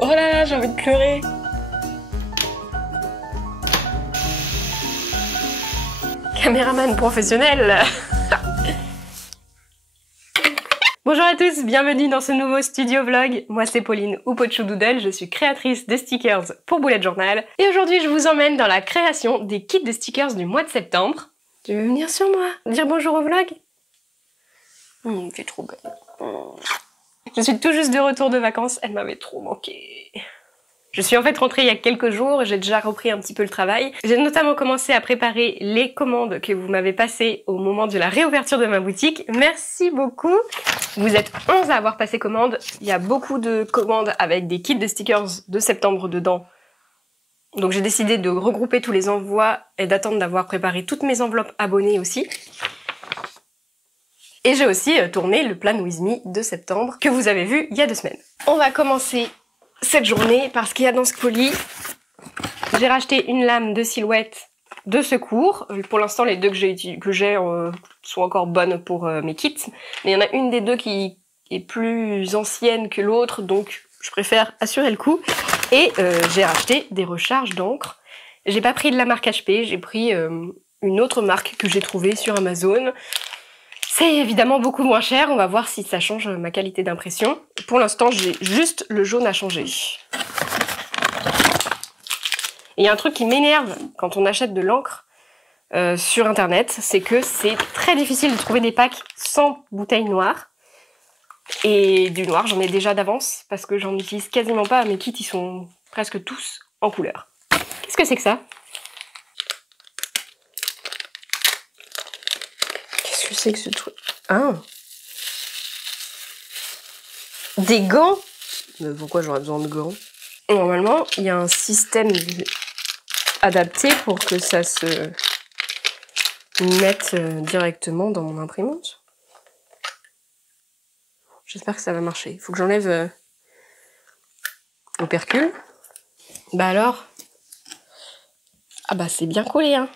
Oh là là, j'ai envie de pleurer. Caméraman professionnel. Bonjour à tous, bienvenue dans ce nouveau studio vlog. Moi c'est Pauline ou Pochou Doodle, je suis créatrice de stickers pour Bullet Journal. Et aujourd'hui je vous emmène dans la création des kits de stickers du mois de septembre. Tu veux venir sur moi, dire bonjour au vlog? Tu es trop belle. Je suis tout juste de retour de vacances, elle m'avait trop manqué. Je suis en fait rentrée il y a quelques jours, j'ai déjà repris un petit peu le travail. J'ai notamment commencé à préparer les commandes que vous m'avez passées au moment de la réouverture de ma boutique. Merci beaucoup. Vous êtes 11 à avoir passé commande. Il y a beaucoup de commandes avec des kits de stickers de septembre dedans. Donc j'ai décidé de regrouper tous les envois et d'attendre d'avoir préparé toutes mes enveloppes abonnées aussi. Et j'ai aussi tourné le plan With Me de septembre que vous avez vu il y a 2 semaines. On va commencer cette journée parce qu'il y a dans ce colis, j'ai racheté une lame de silhouette de secours. Pour l'instant les deux que j'ai sont encore bonnes pour mes kits, mais il y en a une des deux qui est plus ancienne que l'autre, donc je préfère assurer le coup. Et j'ai racheté des recharges d'encre. J'ai pas pris de la marque HP, j'ai pris une autre marque que j'ai trouvée sur Amazon. C'est évidemment beaucoup moins cher, on va voir si ça change ma qualité d'impression. Pour l'instant, j'ai juste le jaune à changer. Et il y a un truc qui m'énerve quand on achète de l'encre sur internet, c'est que c'est très difficile de trouver des packs sans bouteille noire. Et du noir, j'en ai déjà d'avance, parce que j'en utilise quasiment pas, mes kits ils sont presque tous en couleur. Qu'est-ce que c'est que ça ? C'est que ce truc. Ah. Des gants. Mais pourquoi j'aurais besoin de gants? Normalement, il y a un système adapté pour que ça se mette directement dans mon imprimante. J'espère que ça va marcher. Il faut que j'enlève l'opercule. Bah alors. Ah bah c'est bien collé, hein.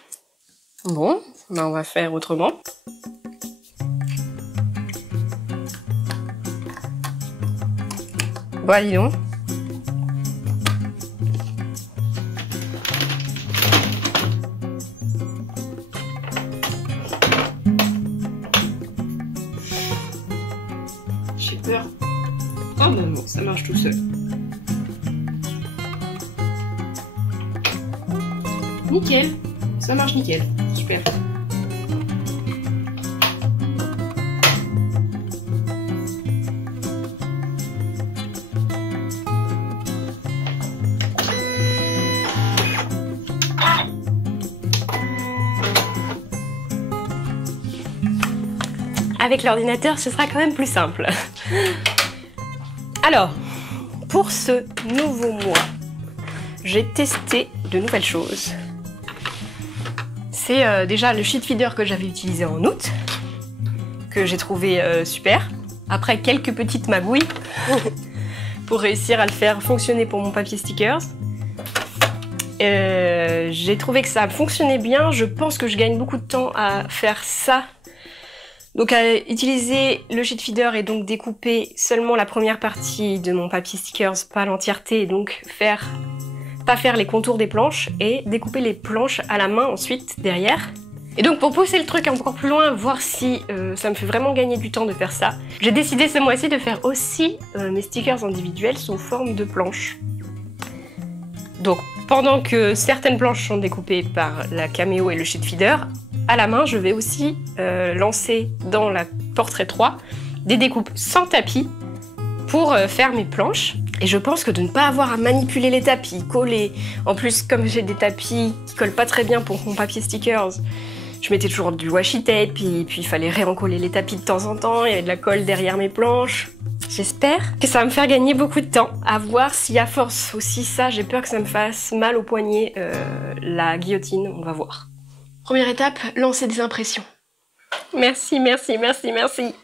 Bon, bah on va faire autrement. Bon, allez donc. J'ai peur. Oh non, non, ça marche tout seul. Nickel. Ça marche nickel. Super. Avec l'ordinateur, ce sera quand même plus simple. Alors, pour ce nouveau mois, j'ai testé de nouvelles choses. C'est déjà le sheet feeder que j'avais utilisé en août, que j'ai trouvé super. Après quelques petites magouilles pour réussir à le faire fonctionner pour mon papier stickers. J'ai trouvé que ça fonctionnait bien. Je pense que je gagne beaucoup de temps à faire ça. Donc à utiliser le sheet feeder et donc découper seulement la première partie de mon papier stickers, pas l'entièreté, et donc pas faire les contours des planches et découper les planches à la main ensuite derrière. Et donc pour pousser le truc encore plus loin, voir si ça me fait vraiment gagner du temps de faire ça, j'ai décidé ce mois-ci de faire aussi mes stickers individuels sous forme de planches. Donc pendant que certaines planches sont découpées par la Cameo et le sheet feeder, à la main je vais aussi lancer dans la Portrait 3 des découpes sans tapis pour faire mes planches. Et je pense que de ne pas avoir à manipuler les tapis, coller, en plus comme j'ai des tapis qui collent pas très bien pour mon papier stickers, je mettais toujours du washi tape, et puis il fallait réencoller les tapis de temps en temps, il y avait de la colle derrière mes planches. J'espère que ça va me faire gagner beaucoup de temps, à voir si à force aussi ça, j'ai peur que ça me fasse mal au poignet, la guillotine, on va voir. Première étape, lancer des impressions. Merci, merci, merci, merci.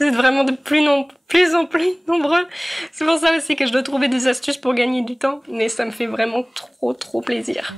Vous êtes vraiment de plus en plus nombreux. C'est pour ça aussi que je dois trouver des astuces pour gagner du temps, mais ça me fait vraiment trop plaisir.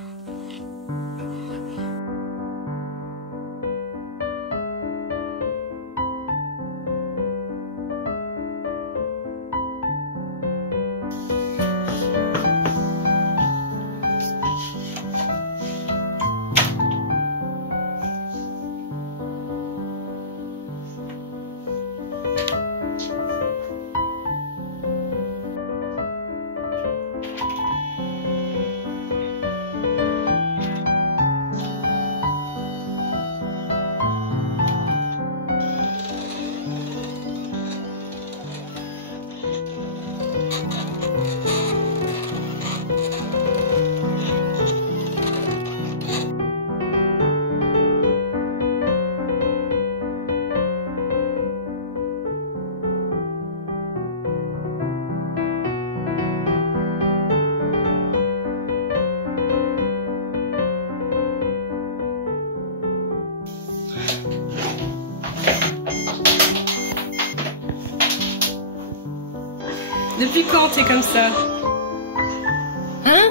Depuis quand t'es comme ça? Hein?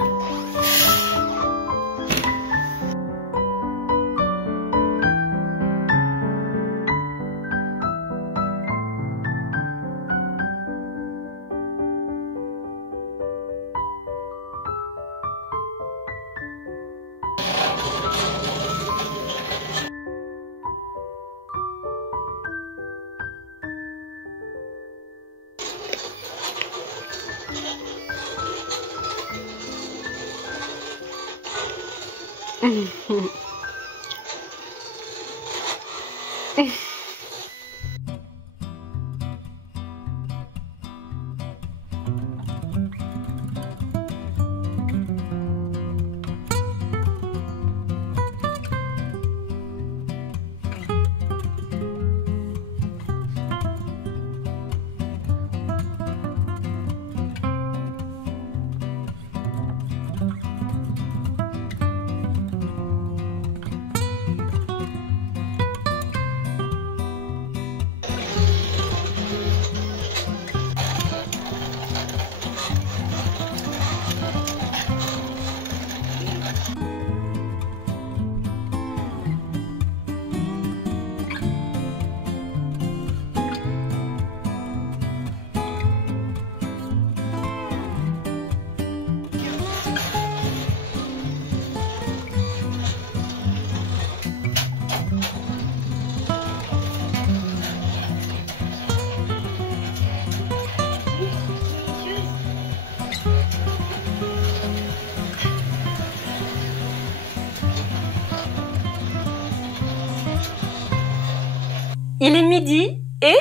Il est midi et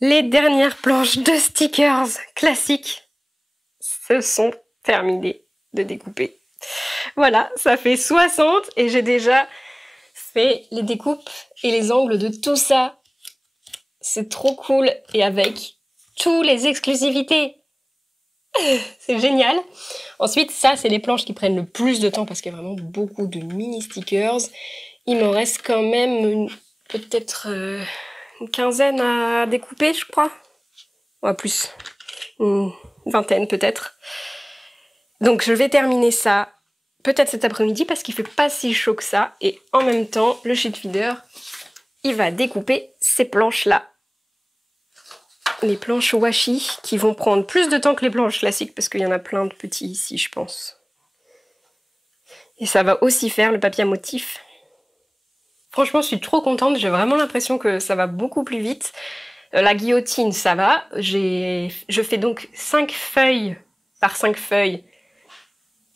les dernières planches de stickers classiques se sont terminées de découper. Voilà, ça fait 60 et j'ai déjà fait les découpes et les angles de tout ça. C'est trop cool et avec toutes les exclusivités. C'est génial. Ensuite, ça, c'est les planches qui prennent le plus de temps parce qu'il y a vraiment beaucoup de mini stickers. Il m'en reste quand même peut-être une quinzaine à découper, je crois. Ouais, plus. Une vingtaine peut-être. Donc je vais terminer ça peut-être cet après-midi parce qu'il fait pas si chaud que ça. Et en même temps, le sheet feeder, il va découper ces planches-là. Les planches washi qui vont prendre plus de temps que les planches classiques parce qu'il y en a plein de petits ici, je pense. Et ça va aussi faire le papier à motif. Franchement, je suis trop contente, j'ai vraiment l'impression que ça va beaucoup plus vite. La guillotine, ça va. Je fais donc 5 feuilles par 5 feuilles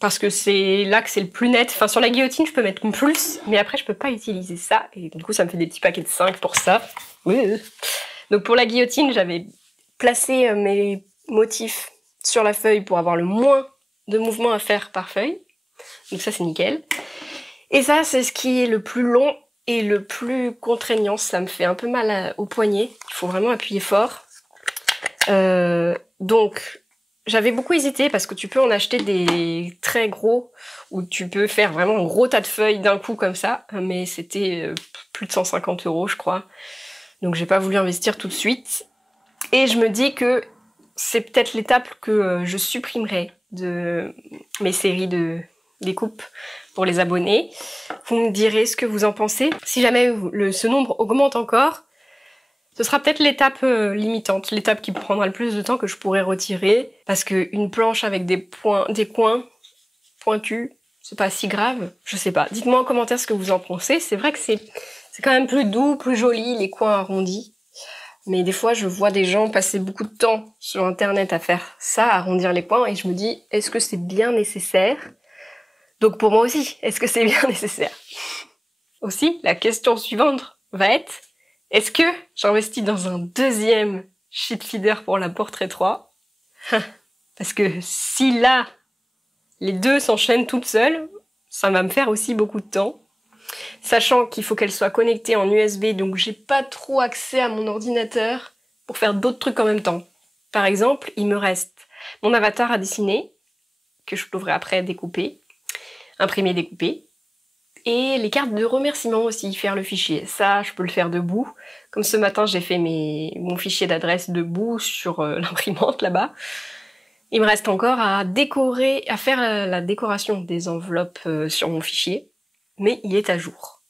parce que c'est là que c'est le plus net. Enfin, sur la guillotine, je peux mettre plus, mais après, je peux pas utiliser ça. Et du coup, ça me fait des petits paquets de 5 pour ça. Donc pour la guillotine, j'avais placé mes motifs sur la feuille pour avoir le moins de mouvements à faire par feuille. Donc ça, c'est nickel. Et ça, c'est ce qui est le plus long et le plus contraignant. Ça me fait un peu mal au poignet. Il faut vraiment appuyer fort. Donc, j'avais beaucoup hésité parce que tu peux en acheter des très gros où tu peux faire vraiment un gros tas de feuilles d'un coup comme ça. Mais c'était plus de 150 €, je crois. Donc, j'ai pas voulu investir tout de suite. Et je me dis que c'est peut-être l'étape que je supprimerai de mes séries de découpes pour les abonnés. Vous me direz ce que vous en pensez. Si jamais ce nombre augmente encore, ce sera peut-être l'étape limitante, l'étape qui prendra le plus de temps que je pourrai retirer. Parce qu'une planche avec des coins pointus, c'est pas si grave. Je sais pas. Dites-moi en commentaire ce que vous en pensez. C'est vrai que c'est quand même plus doux, plus joli, les coins arrondis. Mais des fois, je vois des gens passer beaucoup de temps sur internet à faire ça, à arrondir les coins, et je me dis, est-ce que c'est bien nécessaire? Donc pour moi aussi, est-ce que c'est bien nécessaire? Aussi, la question suivante va être, est-ce que j'investis dans un deuxième sheet feeder pour la Portrait 3? Parce que si là, les deux s'enchaînent toutes seules, ça va me faire aussi beaucoup de temps. Sachant qu'il faut qu'elle soit connectée en USB, donc j'ai pas trop accès à mon ordinateur pour faire d'autres trucs en même temps. Par exemple, il me reste mon avatar à dessiner, que je devrais après découper, imprimer, découper, Et les cartes de remerciement aussi, faire le fichier. Ça, je peux le faire debout. Comme ce matin, j'ai fait mon fichier d'adresse debout sur l'imprimante là-bas. Il me reste encore à décorer, à faire la décoration des enveloppes sur mon fichier. Mais il est à jour.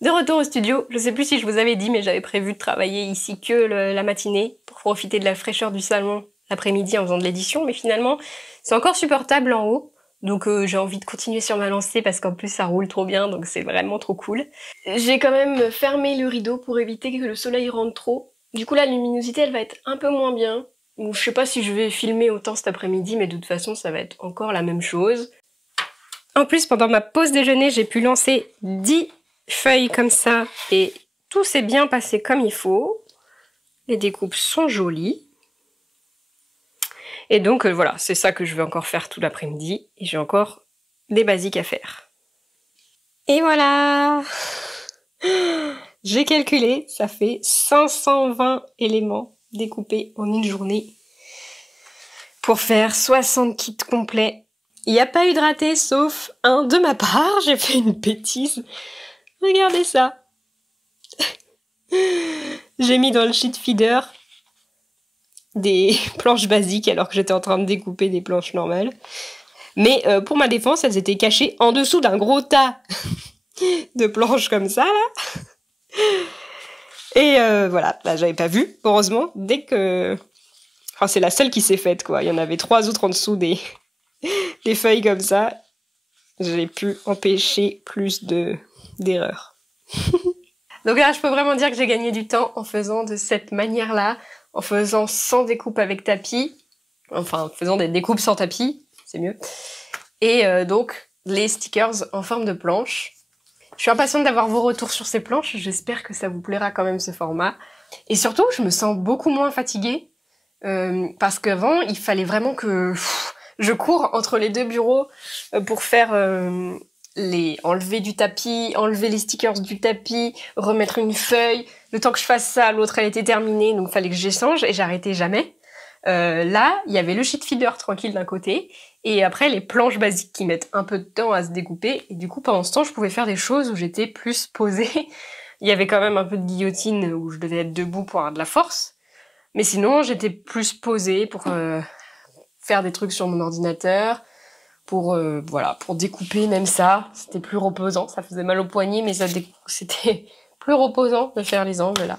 De retour au studio, je sais plus si je vous avais dit, mais j'avais prévu de travailler ici que la matinée pour profiter de la fraîcheur du salon l'après-midi en faisant de l'édition, mais finalement c'est encore supportable en haut, donc j'ai envie de continuer sur ma lancée parce qu'en plus ça roule trop bien, donc c'est vraiment trop cool. J'ai quand même fermé le rideau pour éviter que le soleil rentre trop. Du coup la luminosité elle va être un peu moins bien, ou je sais pas si je vais filmer autant cet après-midi, mais de toute façon ça va être encore la même chose. En plus pendant ma pause déjeuner j'ai pu lancer 10 feuilles comme ça et tout s'est bien passé comme il faut. Les découpes sont jolies. Et donc voilà, c'est ça que je vais encore faire tout l'après-midi et j'ai encore des basiques à faire. Et voilà! J'ai calculé, ça fait 520 éléments découpés en une journée pour faire 60 kits complets. Il n'y a pas eu de raté sauf un de ma part, j'ai fait une bêtise. Regardez ça. J'ai mis dans le sheet feeder des planches basiques alors que j'étais en train de découper des planches normales. Mais pour ma défense, elles étaient cachées en dessous d'un gros tas de planches comme ça, là. Et voilà, bah, j'avais pas vu, heureusement, dès que... Enfin, c'est la seule qui s'est faite, quoi. Il y en avait 3 autres en dessous des feuilles comme ça. J'ai pu empêcher plus d'erreurs. Donc là, je peux vraiment dire que j'ai gagné du temps en faisant de cette manière-là, en faisant sans découpe avec tapis, enfin en faisant des découpes sans tapis, c'est mieux, et donc les stickers en forme de planche. Je suis impatiente d'avoir vos retours sur ces planches, j'espère que ça vous plaira quand même ce format. Et surtout, je me sens beaucoup moins fatiguée, parce qu'avant, il fallait vraiment que je cours entre les 2 bureaux pour faire... enlever du tapis, enlever les stickers du tapis, remettre une feuille. Le temps que je fasse ça, l'autre elle était terminée, donc fallait que j'échange et j'arrêtais jamais. Là, il y avait le sheet feeder tranquille d'un côté et après les planches basiques qui mettent un peu de temps à se découper. Et du coup, pendant ce temps, je pouvais faire des choses où j'étais plus posée. Il y avait quand même un peu de guillotine où je devais être debout pour avoir de la force. Mais sinon, j'étais plus posée pour faire des trucs sur mon ordinateur. Pour voilà, pour découper même ça, c'était plus reposant, ça faisait mal au poignet mais c'était plus reposant de faire les angles là.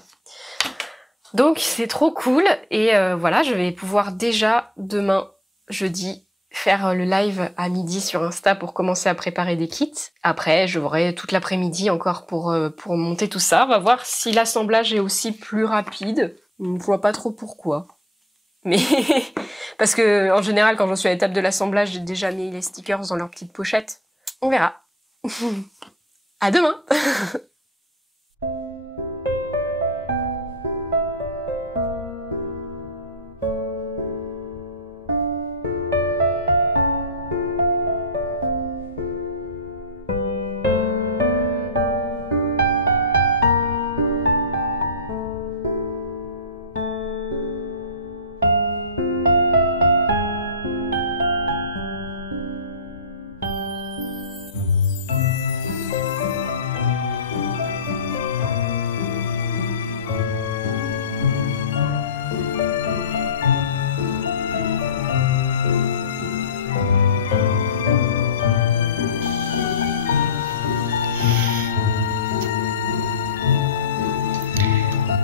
Donc c'est trop cool et voilà, je vais pouvoir déjà demain jeudi faire le live à midi sur Insta pour commencer à préparer des kits. Après, j'aurai toute l'après-midi encore pour monter tout ça. On va voir si l'assemblage est aussi plus rapide. Je ne vois pas trop pourquoi. Mais parce que en général, quand j'en suis à l'étape de l'assemblage, j'ai déjà mis les stickers dans leur petite pochette. On verra. À demain.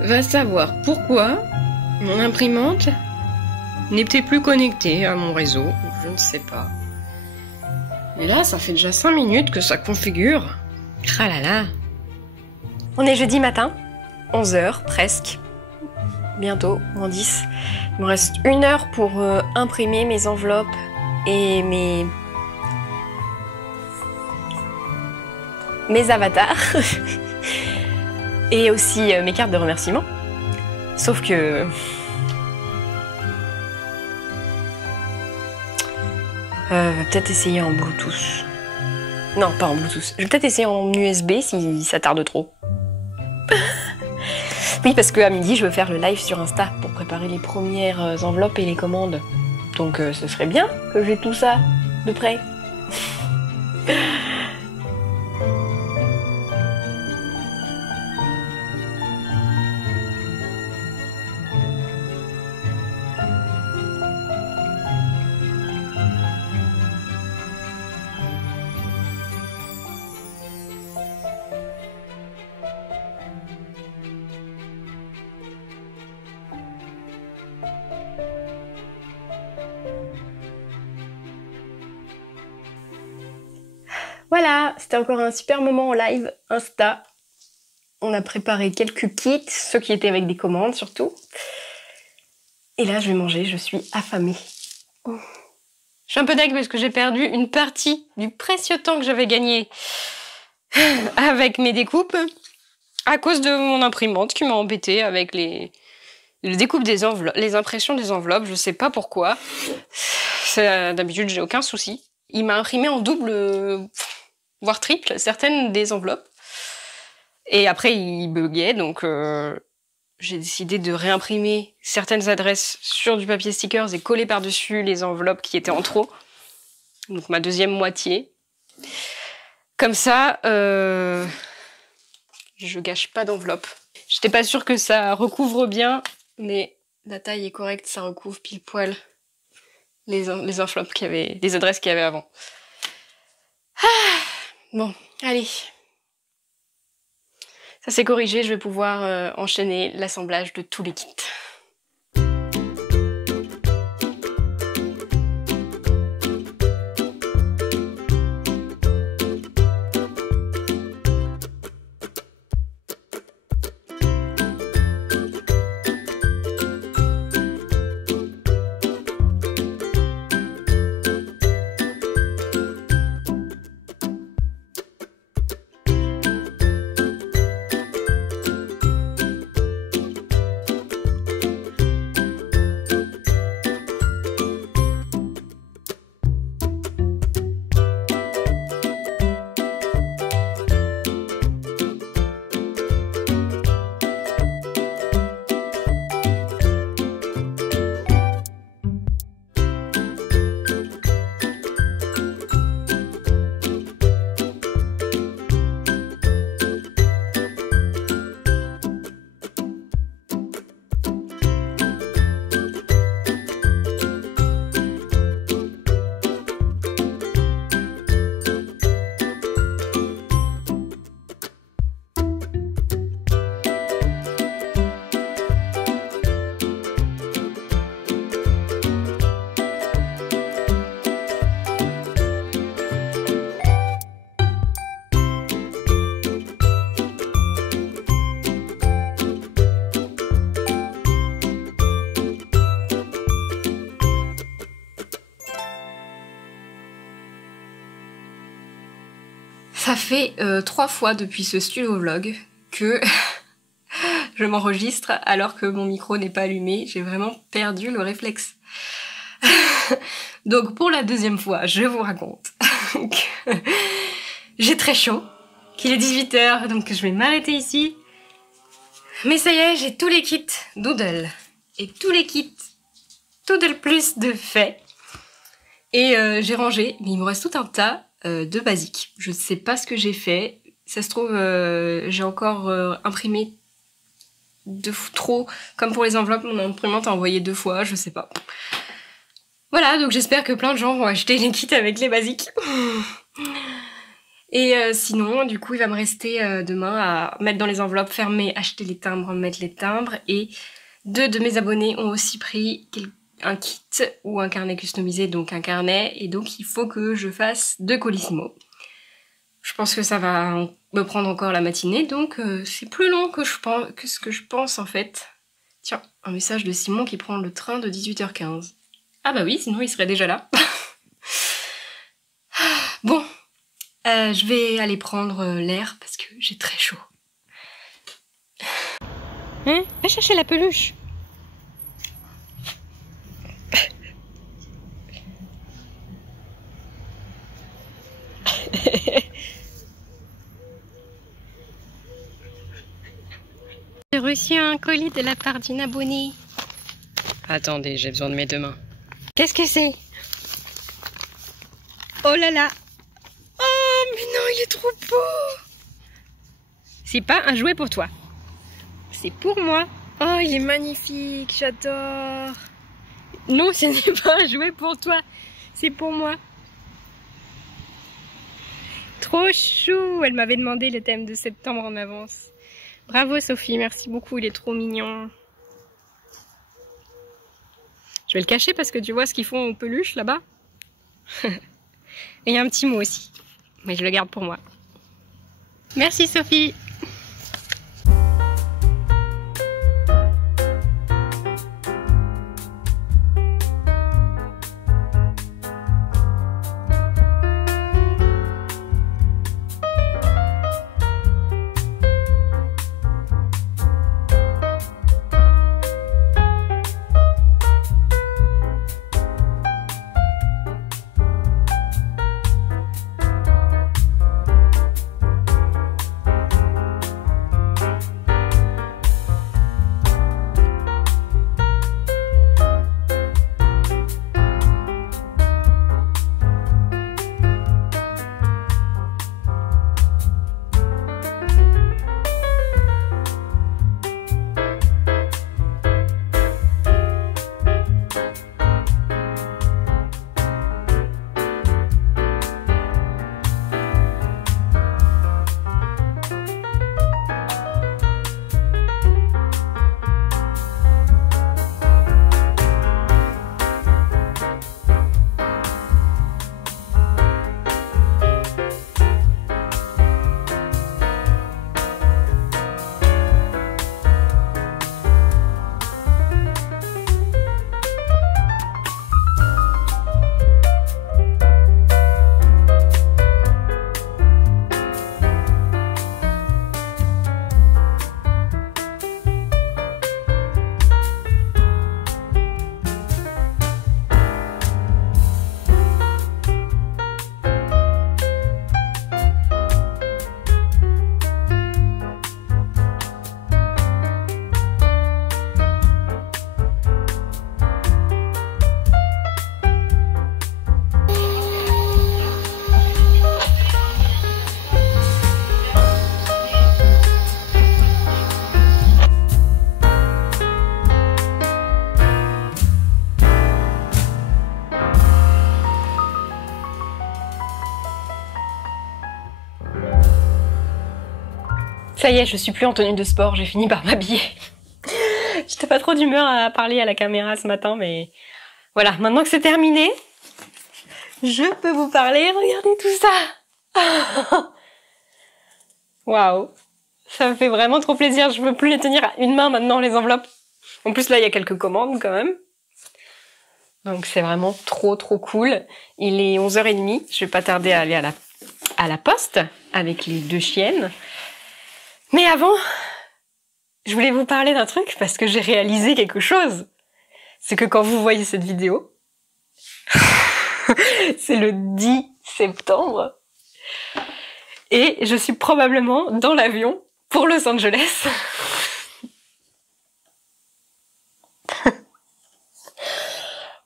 Va savoir pourquoi mon imprimante n'était plus connectée à mon réseau, je ne sais pas. Et là, ça fait déjà 5 minutes que ça configure. Ah là là. On est jeudi matin, 11h presque, bientôt, moins 10. Il me reste 1 heure pour imprimer mes enveloppes et mes avatars. Et aussi mes cartes de remerciement. Sauf que... peut-être essayer en Bluetooth. Non, pas en Bluetooth. Je vais peut-être essayer en USB si ça tarde trop. Oui, parce qu'à midi, je veux faire le live sur Insta pour préparer les premières enveloppes et les commandes. Donc ce serait bien que j'ai tout ça de près. Voilà, c'était encore un super moment en live Insta. On a préparé quelques kits, ceux qui étaient avec des commandes surtout. Et là, je vais manger, je suis affamée. Je suis un peu deg parce que j'ai perdu une partie du précieux temps que j'avais gagné avec mes découpes à cause de mon imprimante qui m'a embêtée avec les découpes des enveloppes, les impressions des enveloppes, je sais pas pourquoi. D'habitude, j'ai aucun souci. Il m'a imprimé en double, voire triple, certaines des enveloppes. Et après, il buguait, donc j'ai décidé de réimprimer certaines adresses sur du papier stickers et coller par-dessus les enveloppes qui étaient en trop. Donc ma deuxième moitié. Comme ça, je gâche pas d'enveloppe. J'étais pas sûre que ça recouvre bien, mais la taille est correcte, ça recouvre pile poil les enveloppes qu'il y avait, les adresses qu'il y avait avant. Ah, bon, allez. Ça c'est corrigé, je vais pouvoir enchaîner l'assemblage de tous les kits. Ça fait 3 fois depuis ce studio vlog que je m'enregistre alors que mon micro n'est pas allumé. J'ai vraiment perdu le réflexe. Donc pour la deuxième fois, je vous raconte que j'ai très chaud, qu'il est 18 h, donc je vais m'arrêter ici. Mais ça y est, j'ai tous les kits Doodle et tous les kits Doodle Plus de fait. Et j'ai rangé, mais il me reste tout un tas de basiques. Je ne sais pas ce que j'ai fait. Ça se trouve, j'ai encore imprimé trop. Comme pour les enveloppes, mon imprimante a envoyé 2 fois, je sais pas. Voilà, donc j'espère que plein de gens vont acheter les kits avec les basiques. Et sinon, du coup, il va me rester demain à mettre dans les enveloppes fermées, acheter les timbres, mettre les timbres. Et 2 de mes abonnés ont aussi pris un kit ou un carnet customisé, donc un carnet. Et donc, il faut que je fasse 2 Colissimo. Je pense que ça va me prendre encore la matinée, donc c'est plus long que ce que je pense en fait. Tiens, un message de Simon qui prend le train de 18 h 15. Ah bah oui, sinon il serait déjà là. Bon, je vais aller prendre l'air parce que j'ai très chaud. Hein? Va chercher la peluche. J'ai reçu un colis de la part d'une abonnée. Attendez, j'ai besoin de mes 2 mains. Qu'est-ce que c'est? Oh là là! Oh, mais non, il est trop beau! C'est pas un jouet pour toi. C'est pour moi. Oh, il est magnifique, j'adore. Non, ce n'est pas un jouet pour toi. C'est pour moi. Trop chou! Elle m'avait demandé le thème de septembre en avance. Bravo Sophie, merci beaucoup, il est trop mignon. Je vais le cacher parce que tu vois ce qu'ils font aux peluches là-bas. Et il y a un petit mot aussi. mais je le garde pour moi. Merci Sophie. Ça y est, je suis plus en tenue de sport, j'ai fini par m'habiller. J'étais pas trop d'humeur à parler à la caméra ce matin, mais voilà, maintenant que c'est terminé, je peux vous parler. Regardez tout ça. Waouh, ça me fait vraiment trop plaisir. Je veux plus les tenir à une main maintenant, les enveloppes. En plus là, il y a quelques commandes quand même. Donc c'est vraiment trop cool. Il est 11h30, je vais pas tarder à aller à la poste avec les 2 chiennes. Mais avant, je voulais vous parler d'un truc parce que j'ai réalisé quelque chose. C'est que quand vous voyez cette vidéo, c'est le 10 septembre. Et je suis probablement dans l'avion pour Los Angeles.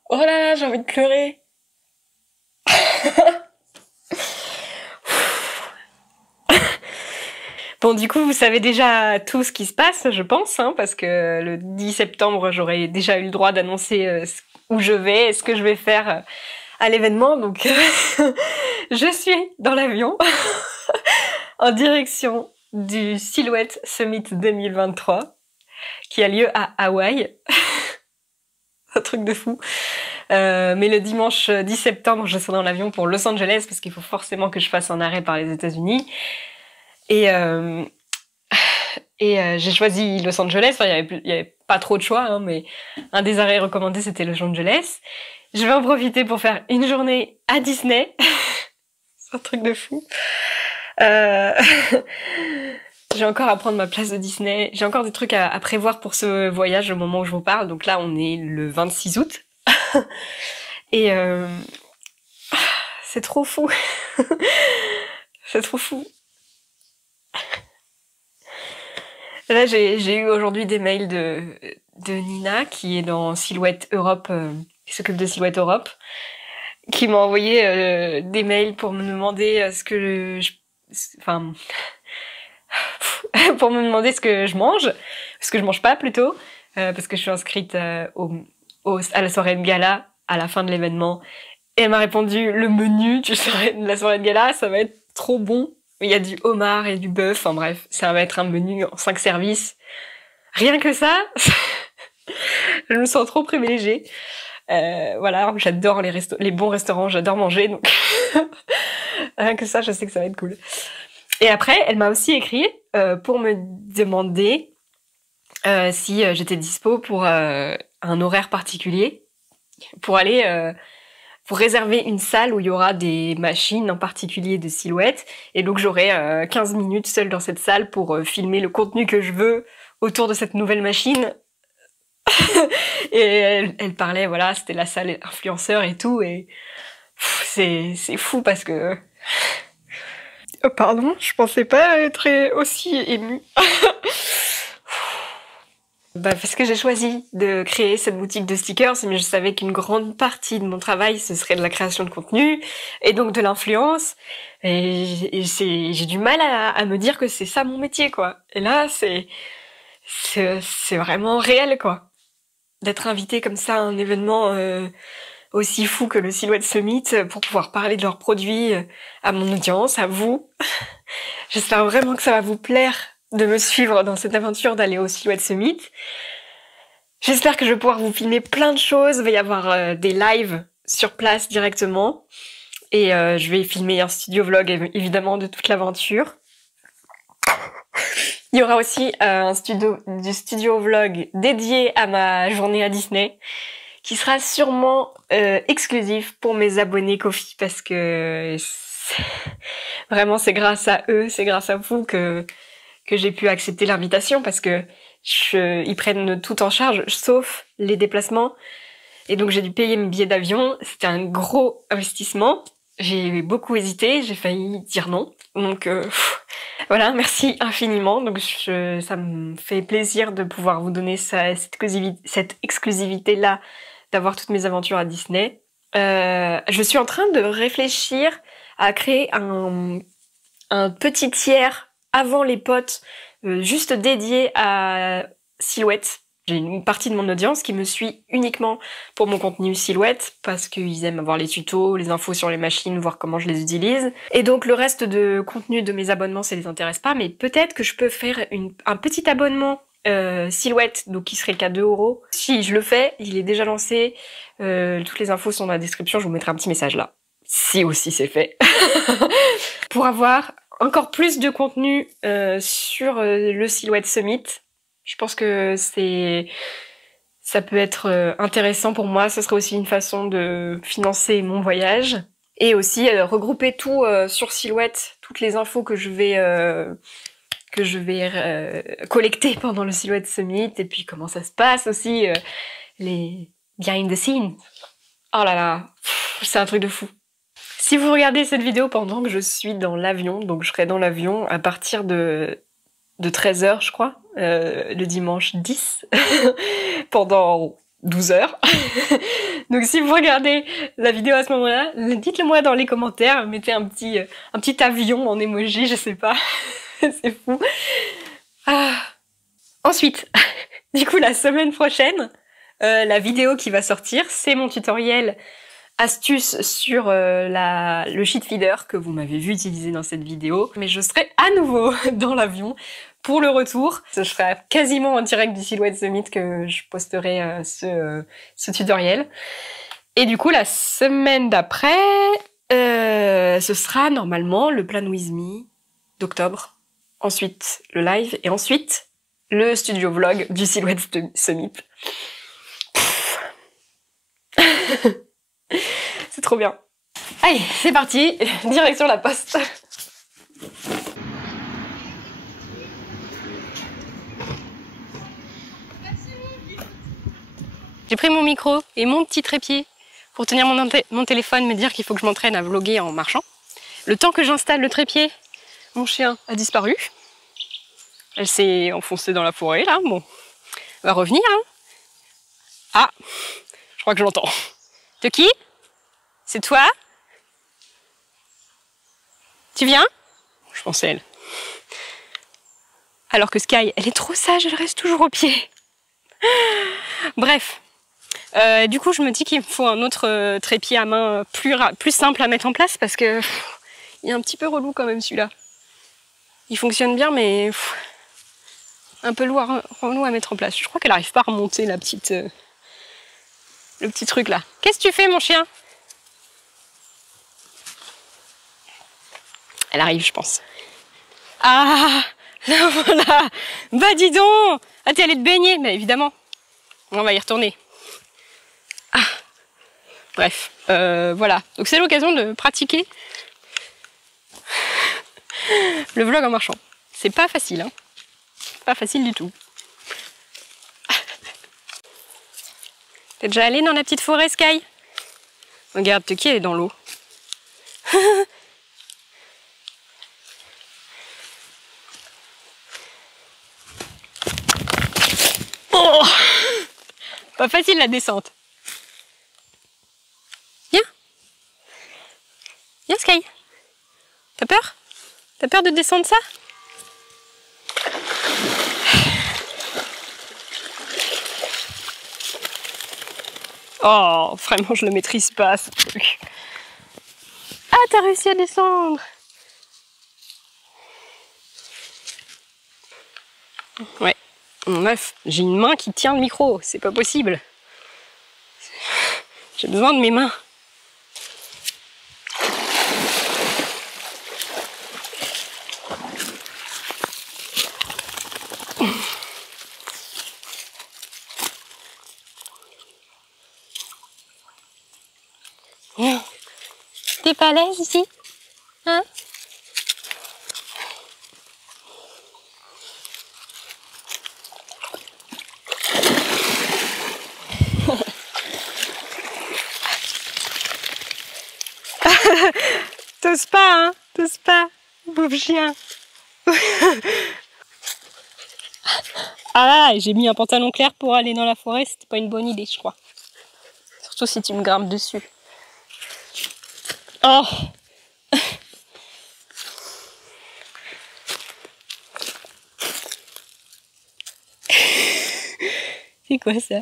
Oh là là, j'ai envie de pleurer. Bon, du coup, vous savez déjà tout ce qui se passe, je pense, hein, parce que le 10 septembre, j'aurai déjà eu le droit d'annoncer où je vais et ce que je vais faire à l'événement. Donc, je suis dans l'avion en direction du Silhouette Summit 2023 qui a lieu à Hawaï. Un truc de fou. Mais le dimanche 10 septembre, je serai dans l'avion pour Los Angeles parce qu'il faut forcément que je fasse un arrêt par les États-Unis. Et j'ai choisi Los Angeles. Enfin, il y avait pas trop de choix, hein, mais un des arrêts recommandés, c'était Los Angeles. Je vais en profiter pour faire une journée à Disney. C'est un truc de fou. J'ai encore à prendre ma place de Disney. J'ai encore des trucs à prévoir pour ce voyage au moment où je vous parle. Donc là, on est le 26 août. Et c'est trop fou. C'est trop fou. Là, j'ai eu aujourd'hui des mails de Nina, qui est dans Silhouette Europe, qui s'occupe de Silhouette Europe, qui m'a envoyé des mails pour me demander pour me demander ce que je mange, ce que je mange pas plutôt, parce que je suis inscrite à la soirée de gala à la fin de l'événement. Et elle m'a répondu, le menu de la soirée de gala, ça va être trop bon. Il y a du homard et du bœuf, enfin bref, ça va être un menu en 5 services. Rien que ça, je me sens trop privilégiée. Voilà, j'adore les bons restaurants, j'adore manger, donc Rien que ça, je sais que ça va être cool. Et après, elle m'a aussi écrit pour me demander si j'étais dispo pour un horaire particulier, pour aller... pour réserver une salle où il y aura des machines en particulier de silhouettes. Et donc j'aurai 15 minutes seule dans cette salle pour filmer le contenu que je veux autour de cette nouvelle machine. Et elle parlait, voilà, c'était la salle influenceur et tout. Et c'est fou parce que... Oh, pardon, je pensais pas être aussi émue. Parce que j'ai choisi de créer cette boutique de stickers, mais je savais qu'une grande partie de mon travail, ce serait de la création de contenu, et donc de l'influence, et j'ai du mal à me dire que c'est ça mon métier, quoi. Et là, c'est vraiment réel, quoi. D'être invité comme ça à un événement aussi fou que le Silhouette Summit, pour pouvoir parler de leurs produits à mon audience, à vous. J'espère vraiment que ça va vous plaire de me suivre dans cette aventure d'aller au Silhouette Summit. J'espère que je vais pouvoir vous filmer plein de choses. Il va y avoir des lives sur place directement. Et je vais filmer un studio vlog évidemment de toute l'aventure. Il y aura aussi du studio vlog dédié à ma journée à Disney, qui sera sûrement exclusif pour mes abonnés Ko-fi, parce que vraiment c'est grâce à eux, c'est grâce à vous que j'ai pu accepter l'invitation, parce que ils prennent tout en charge, sauf les déplacements. Et donc j'ai dû payer mes billets d'avion. C'était un gros investissement. J'ai beaucoup hésité, j'ai failli dire non. Donc voilà, merci infiniment. Donc ça me fait plaisir de pouvoir vous donner cette exclusivité-là, d'avoir toutes mes aventures à Disney. Je suis en train de réfléchir à créer un petit tiers avant les potes, juste dédié à Silhouette. J'ai une partie de mon audience qui me suit uniquement pour mon contenu Silhouette, parce qu'ils aiment avoir les tutos, les infos sur les machines, voir comment je les utilise. Et donc le reste de contenu de mes abonnements, ça les intéresse pas, mais peut-être que je peux faire un petit abonnement Silhouette, donc qui serait qu'à 2 €. Si je le fais, il est déjà lancé, toutes les infos sont dans la description, je vous mettrai un petit message là. Si aussi c'est fait. Pour avoir encore plus de contenu sur le Silhouette Summit. Je pense que ça peut être intéressant pour moi. Ce serait aussi une façon de financer mon voyage. Et aussi regrouper tout sur Silhouette, toutes les infos que je vais collecter pendant le Silhouette Summit. Et puis comment ça se passe aussi, les behind the scenes. Oh là là, c'est un truc de fou. Si vous regardez cette vidéo pendant que je suis dans l'avion, donc je serai dans l'avion à partir de 13 h, je crois, le dimanche 10, pendant 12 heures. Donc si vous regardez la vidéo à ce moment-là, dites-le moi dans les commentaires, mettez un petit avion en emoji, je sais pas. C'est fou. Ensuite, du coup, la semaine prochaine, la vidéo qui va sortir, c'est mon tutoriel astuce sur le sheet feeder que vous m'avez vu utiliser dans cette vidéo. Mais je serai à nouveau dans l'avion pour le retour. Ce sera quasiment en direct du Silhouette Summit que je posterai ce tutoriel. Et du coup, la semaine d'après, ce sera normalement le Plan With Me d'octobre. Ensuite, le live. Et ensuite, le studio vlog du Silhouette Summit. C'est trop bien. Allez, c'est parti, direction la poste. J'ai pris mon micro et mon petit trépied pour tenir mon téléphone, me dire qu'il faut que je m'entraîne à vlogger en marchant. Le temps que j'installe le trépied, mon chien a disparu. Elle s'est enfoncée dans la forêt, là. Bon, elle va revenir, hein. Ah, je crois que je l'entends. De qui? C'est toi? Tu viens? Je pensais elle. Alors que Sky, elle est trop sage, elle reste toujours au pied. Bref. Du coup, je me dis qu'il me faut un autre trépied à main plus simple à mettre en place, parce que il est un petit peu relou quand même celui-là. Il fonctionne bien, mais un peu relou à mettre en place. Je crois qu'elle n'arrive pas à remonter le petit truc là. Qu'est-ce que tu fais, mon chien? Elle arrive, je pense. Ah, là voilà. Bah dis donc. Ah, t'es allée te baigner, mais évidemment. On va y retourner. Ah. Bref, voilà. Donc c'est l'occasion de pratiquer le vlog en marchant. C'est pas facile, hein. Pas facile du tout. T'es déjà allée dans la petite forêt, Sky? Regarde, Tucky, elle est dans l'eau. Oh, pas facile la descente. Viens. Viens, Sky. T'as peur? T'as peur de descendre ça? Oh, vraiment, je le maîtrise pas, ce truc. Ah, t'as réussi à descendre. Ouais. Bref, j'ai une main qui tient le micro, c'est pas possible. J'ai besoin de mes mains. T'es pas à l'aise ici? Hein? T'oses pas, hein? T'oses pas, pauvre chien. Ah, j'ai mis un pantalon clair pour aller dans la forêt, c'était pas une bonne idée, je crois. Surtout si tu me grimpes dessus. Oh! C'est quoi ça?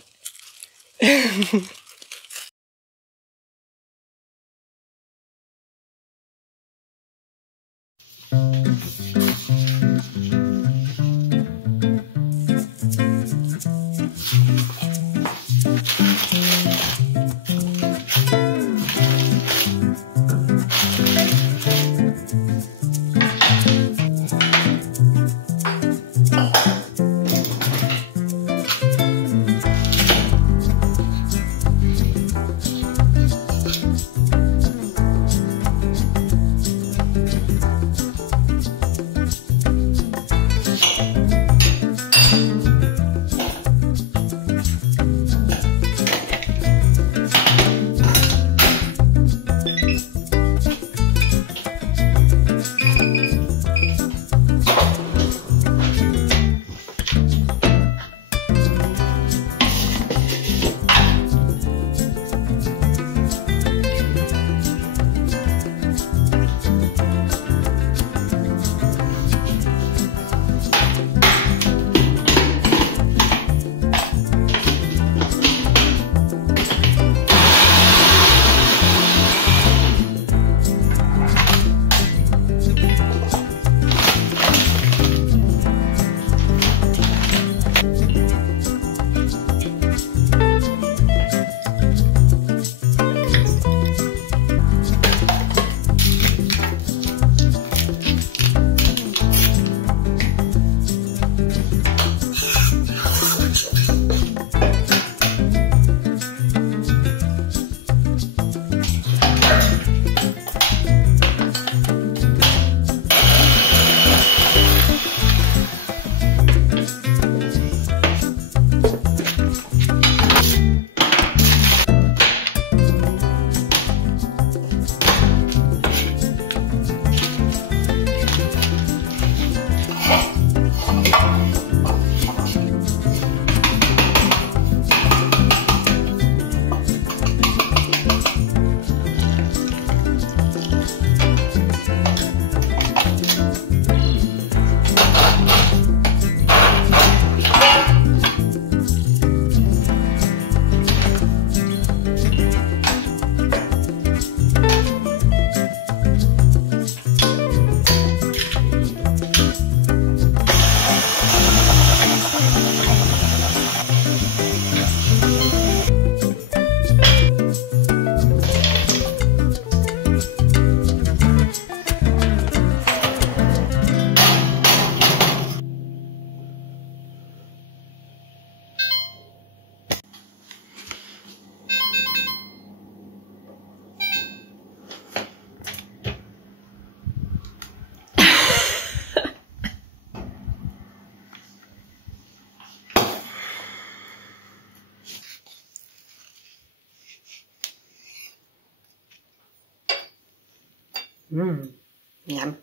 Miam.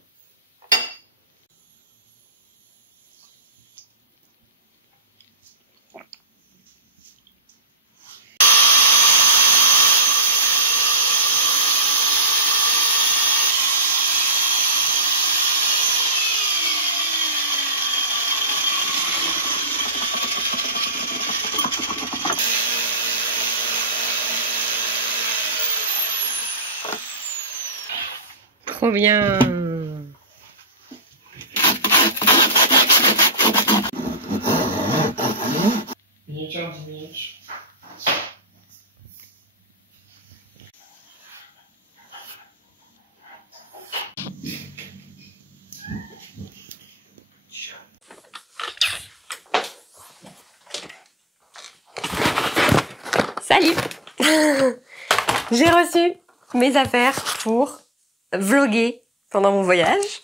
Trop bien. Salut. J'ai reçu mes affaires pour vlogger pendant mon voyage.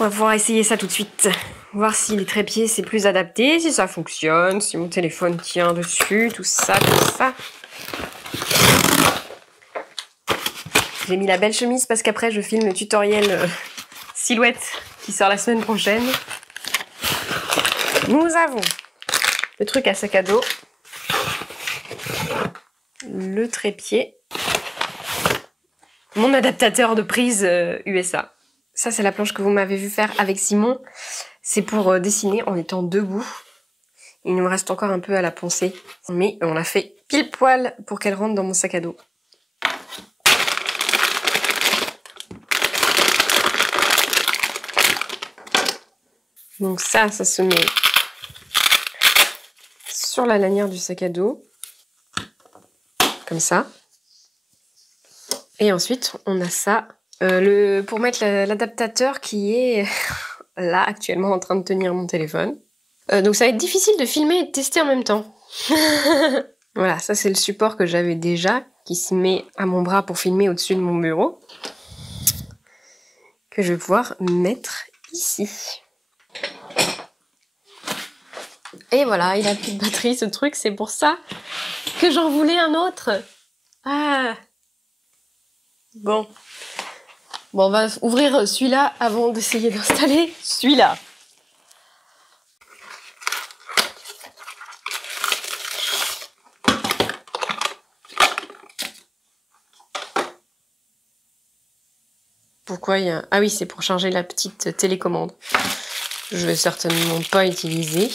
On va pouvoir essayer ça tout de suite. Voir si les trépieds c'est plus adapté, si ça fonctionne, si mon téléphone tient dessus, tout ça, tout ça. J'ai mis la belle chemise parce qu'après je filme le tutoriel silhouette qui sort la semaine prochaine. Nous avons le truc à sac à dos, le trépied, mon adaptateur de prise USA. Ça, c'est la planche que vous m'avez vu faire avec Simon. C'est pour dessiner en étant debout. Il nous reste encore un peu à la poncer. Mais on l'a fait pile poil pour qu'elle rentre dans mon sac à dos. Donc ça se met sur la lanière du sac à dos. Comme ça. Et ensuite, on a ça. Pour mettre l'adaptateur qui est là actuellement en train de tenir mon téléphone. Donc ça va être difficile de filmer et de tester en même temps. Voilà, ça c'est le support que j'avais déjà, qui se met à mon bras pour filmer au-dessus de mon bureau. Que je vais pouvoir mettre ici. Et voilà, il a plus de batterie ce truc, c'est pour ça que j'en voulais un autre. Ah. Bon, on va ouvrir celui-là avant d'essayer d'installer celui-là. Pourquoi il y a... Ah oui, c'est pour charger la petite télécommande. Je vais certainement pas utiliser.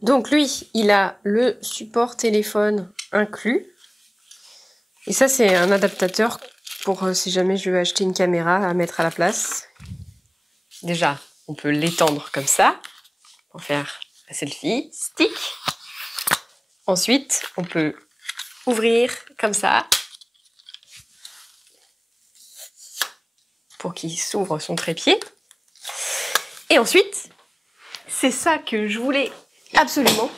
Donc lui, il a le support téléphone inclus. Et ça, c'est un adaptateur pour si jamais je veux acheter une caméra à mettre à la place. Déjà, on peut l'étendre comme ça pour faire la selfie stick. Ensuite, on peut ouvrir comme ça pour qu'il s'ouvre son trépied. Et ensuite, c'est ça que je voulais absolument,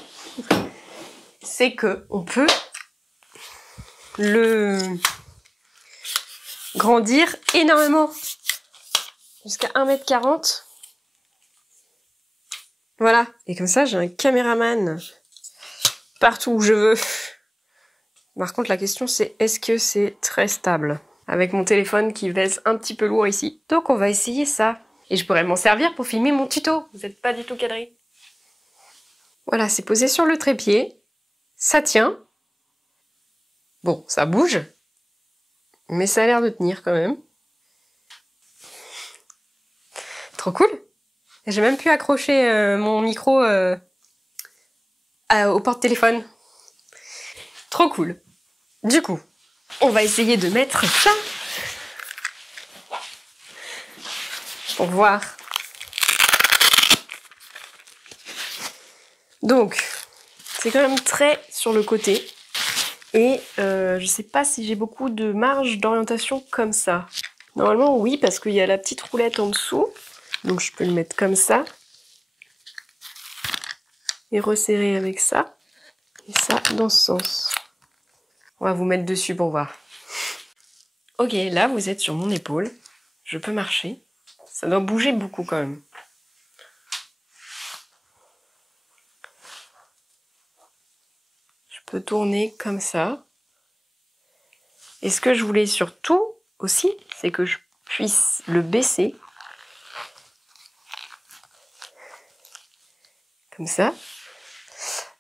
c'est que on peut le grandir énormément jusqu'à 1,40 m. Voilà, et comme ça j'ai un caméraman partout où je veux. Par contre la question c'est est-ce que c'est très stable avec mon téléphone qui pèse un petit peu lourd ici. Donc on va essayer ça. Et je pourrais m'en servir pour filmer mon tuto. Vous n'êtes pas du tout cadré. Voilà, c'est posé sur le trépied. Ça tient. Bon, ça bouge. Mais ça a l'air de tenir quand même. Trop cool. J'ai même pu accrocher mon micro au porte-téléphone. Trop cool. Du coup, on va essayer de mettre ça. Pour voir. Donc, c'est quand même très sur le côté. Et je sais pas si j'ai beaucoup de marge d'orientation comme ça. Normalement, oui, parce qu'il y a la petite roulette en dessous. Donc, je peux le mettre comme ça. Et resserrer avec ça. Et ça, dans ce sens. On va vous mettre dessus pour voir. Ok, là, vous êtes sur mon épaule. Je peux marcher. Ça doit bouger beaucoup quand même. Je peut tourner comme ça. Et ce que je voulais surtout aussi, c'est que je puisse le baisser. Comme ça.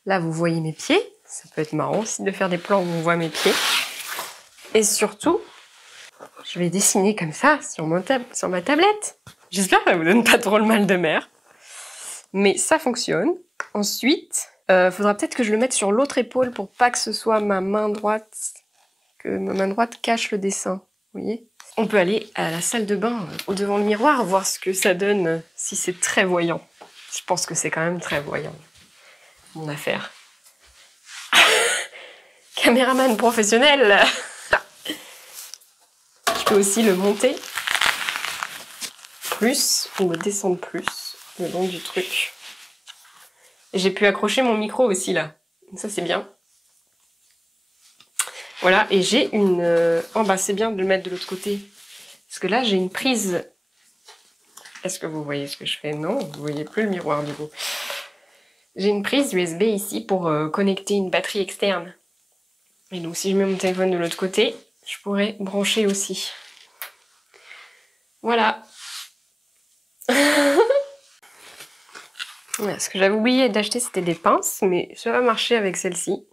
Là, vous voyez mes pieds. Ça peut être marrant aussi de faire des plans où on voit mes pieds. Et surtout, je vais dessiner comme ça sur ma tablette. J'espère que ça vous donne pas trop le mal de mer. Mais ça fonctionne. Ensuite, faudra peut-être que je le mette sur l'autre épaule pour pas que ce soit ma main droite, que ma main droite cache le dessin. Vous voyez ? On peut aller à la salle de bain devant le miroir, voir ce que ça donne, si c'est très voyant. Je pense que c'est quand même très voyant, mon affaire. Caméraman professionnel. Je peux aussi le monter plus ou le descendre plus le long du truc. Et j'ai pu accrocher mon micro aussi là. Ça c'est bien. Voilà, et j'ai une... Oh bah c'est bien de le mettre de l'autre côté. Parce que là j'ai une prise... Est-ce que vous voyez ce que je fais? Non, vous voyez plus le miroir du coup. J'ai une prise USB ici pour connecter une batterie externe. Et donc si je mets mon téléphone de l'autre côté, je pourrais brancher aussi. Voilà. Ce que j'avais oublié d'acheter, c'était des pinces, mais ça va marcher avec celle-ci.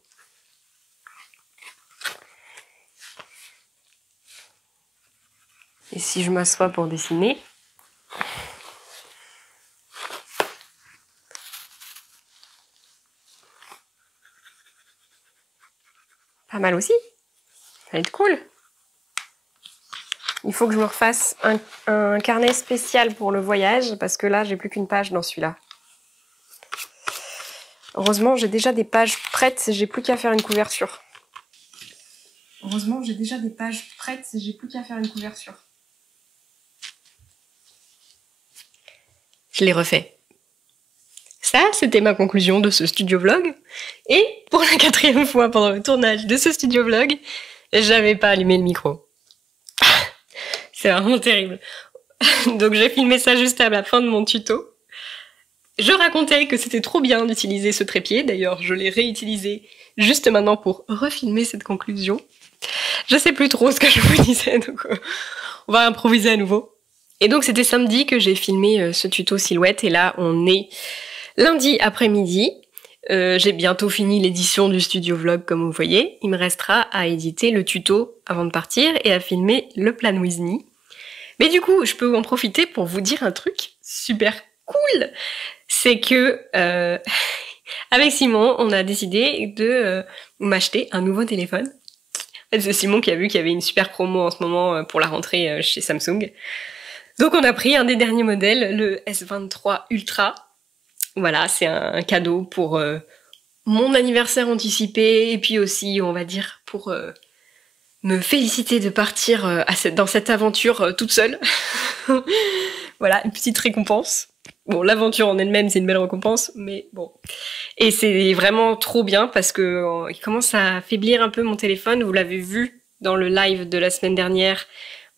Et si je m'assois pour dessiner, pas mal aussi. Ça va être cool. Il faut que je me refasse un carnet spécial pour le voyage, parce que là, j'ai plus qu'une page dans celui-là. Heureusement, j'ai déjà des pages prêtes, j'ai plus qu'à faire une couverture. Heureusement, j'ai déjà des pages prêtes, j'ai plus qu'à faire une couverture. Je l'ai refait. Ça, c'était ma conclusion de ce studio vlog. Et pour la 4e fois pendant le tournage de ce studio vlog, j'avais pas allumé le micro. C'est vraiment terrible. Donc j'ai filmé ça juste à la fin de mon tuto. Je racontais que c'était trop bien d'utiliser ce trépied. D'ailleurs, je l'ai réutilisé juste maintenant pour refilmer cette conclusion. Je sais plus trop ce que je vous disais, donc on va improviser à nouveau. Et donc c'était samedi que j'ai filmé ce tuto silhouette, et là on est lundi après-midi. J'ai bientôt fini l'édition du studio vlog comme vous voyez. Il me restera à éditer le tuto avant de partir et à filmer le plan with me. Mais du coup, je peux en profiter pour vous dire un truc super cool. C'est que avec Simon, on a décidé de m'acheter un nouveau téléphone. C'est Simon qui a vu qu'il y avait une super promo en ce moment pour la rentrée chez Samsung. Donc on a pris un des derniers modèles, le S23 Ultra. Voilà, c'est un cadeau pour mon anniversaire anticipé, et puis aussi, on va dire, pour me féliciter de partir dans cette aventure toute seule. Voilà, une petite récompense. Bon, l'aventure en elle-même, c'est une belle récompense, mais bon. Et c'est vraiment trop bien parce que il commence à affaiblir un peu mon téléphone. Vous l'avez vu dans le live de la semaine dernière.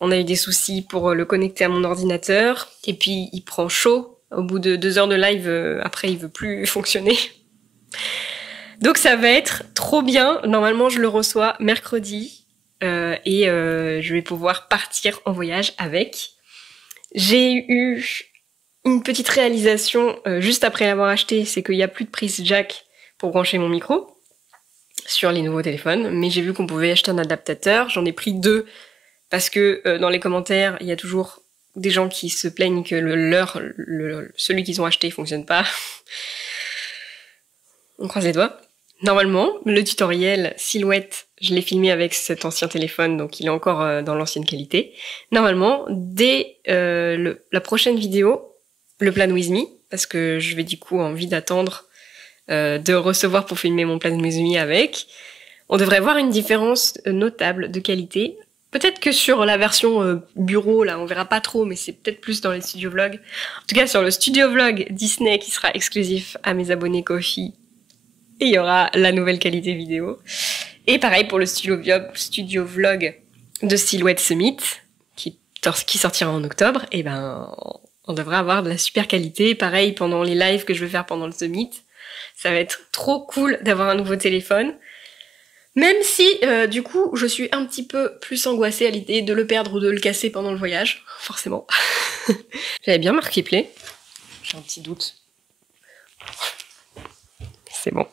On a eu des soucis pour le connecter à mon ordinateur. Et puis, il prend chaud. Au bout de 2 heures de live, après, il veut plus fonctionner. Donc, ça va être trop bien. Normalement, je le reçois mercredi. Et je vais pouvoir partir en voyage avec. J'ai eu une petite réalisation juste après l'avoir acheté. C'est qu'il n'y a plus de prise jack pour brancher mon micro sur les nouveaux téléphones. Mais j'ai vu qu'on pouvait acheter un adaptateur. J'en ai pris 2. Parce que dans les commentaires, il y a toujours des gens qui se plaignent que celui qu'ils ont acheté fonctionne pas. On croise les doigts. Normalement, le tutoriel silhouette, je l'ai filmé avec cet ancien téléphone, donc il est encore dans l'ancienne qualité. Normalement, dès la prochaine vidéo, le plan with me, parce que je vais du coup envie d'attendre de recevoir pour filmer mon plan with me avec, on devrait voir une différence notable de qualité. Peut-être que sur la version bureau, là, on verra pas trop, mais c'est peut-être plus dans les studio vlogs. En tout cas, sur le studio vlog Disney, qui sera exclusif à mes abonnés Ko-fi, et il y aura la nouvelle qualité vidéo. Et pareil pour le studio vlog de Silhouette Summit, qui sortira en octobre, et ben, on devrait avoir de la super qualité. Pareil pendant les lives que je vais faire pendant le Summit. Ça va être trop cool d'avoir un nouveau téléphone. Même si, du coup, je suis un petit peu plus angoissée à l'idée de le perdre ou de le casser pendant le voyage, forcément. J'avais bien marqué play. J'ai un petit doute. C'est bon.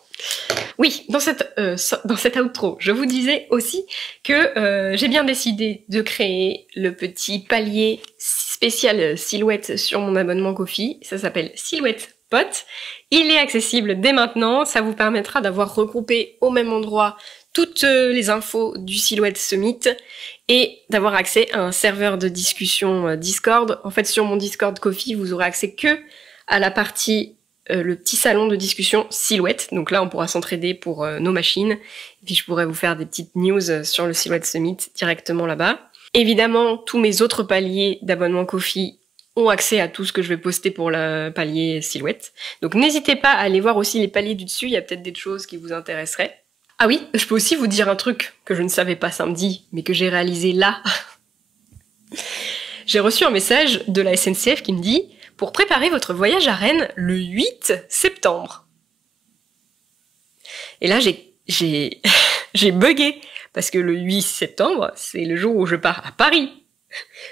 Oui, dans cette outro, je vous disais aussi que j'ai bien décidé de créer le petit palier spécial silhouette sur mon abonnement Ko-fi. Ça s'appelle Silhouette Pot. Il est accessible dès maintenant. Ça vous permettra d'avoir regroupé au même endroit toutes les infos du Silhouette Summit et d'avoir accès à un serveur de discussion Discord. En fait, sur mon Discord Ko-fi, vous aurez accès que à la partie le petit salon de discussion Silhouette. Donc là, on pourra s'entraider pour nos machines. Et puis je pourrais vous faire des petites news sur le Silhouette Summit directement là-bas. Évidemment, tous mes autres paliers d'abonnement Ko-fi ont accès à tout ce que je vais poster pour le palier Silhouette. Donc n'hésitez pas à aller voir aussi les paliers du dessus, il y a peut-être des choses qui vous intéresseraient. Ah oui, je peux aussi vous dire un truc que je ne savais pas samedi, mais que j'ai réalisé là. J'ai reçu un message de la SNCF qui me dit « Pour préparer votre voyage à Rennes le 8 septembre ». Et là, j'ai bugué, parce que le 8 septembre, c'est le jour où je pars à Paris,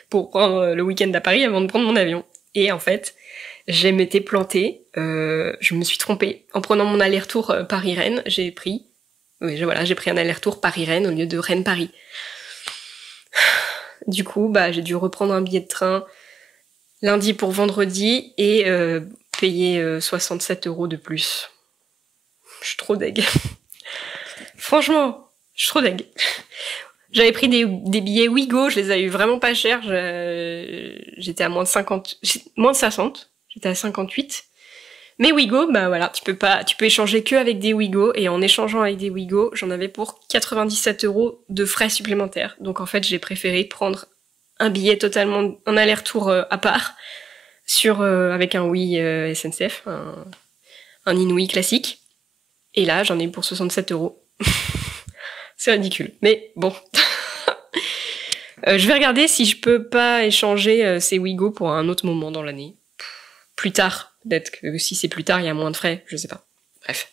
pour prendre le week-end à Paris avant de prendre mon avion. Et en fait, je m'étais plantée, je me suis trompée. En prenant mon aller-retour Paris-Rennes, j'ai pris un aller-retour Paris-Rennes au lieu de Rennes-Paris. Du coup, j'ai dû reprendre un billet de train lundi pour vendredi et payer 67 € de plus. Je suis trop deg. Franchement, je suis trop deg. J'avais pris des billets Ouigo, je les avais eu vraiment pas chers. J'étais à moins de 60, j'étais à 58. Mais Ouigo, voilà, tu peux échanger que avec des Ouigo, et en échangeant avec des Ouigo, j'en avais pour 97 € de frais supplémentaires. Donc en fait, j'ai préféré prendre un billet totalement, un aller-retour à part, avec un Ouï SNCF, un Inouï classique. Et là, j'en ai eu pour 67 €. C'est ridicule, mais bon. Je vais regarder si je peux pas échanger ces Ouigo pour un autre moment dans l'année. Plus tard. Peut-être que si c'est plus tard, il y a moins de frais, je sais pas. Bref.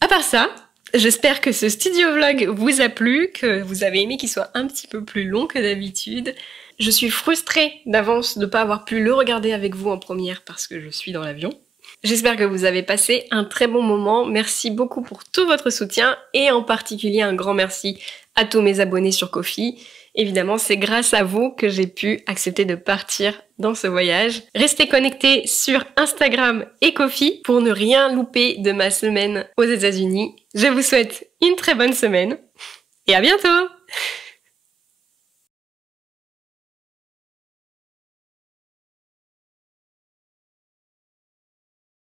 À part ça, j'espère que ce studio vlog vous a plu, que vous avez aimé qu'il soit un petit peu plus long que d'habitude. Je suis frustrée d'avance de pas avoir pu le regarder avec vous en première parce que je suis dans l'avion. J'espère que vous avez passé un très bon moment. Merci beaucoup pour tout votre soutien et en particulier un grand merci à tous mes abonnés sur Ko-fi. Évidemment, c'est grâce à vous que j'ai pu accepter de partir dans ce voyage. Restez connectés sur Instagram et Ko-fi pour ne rien louper de ma semaine aux États-Unis. Je vous souhaite une très bonne semaine et à bientôt!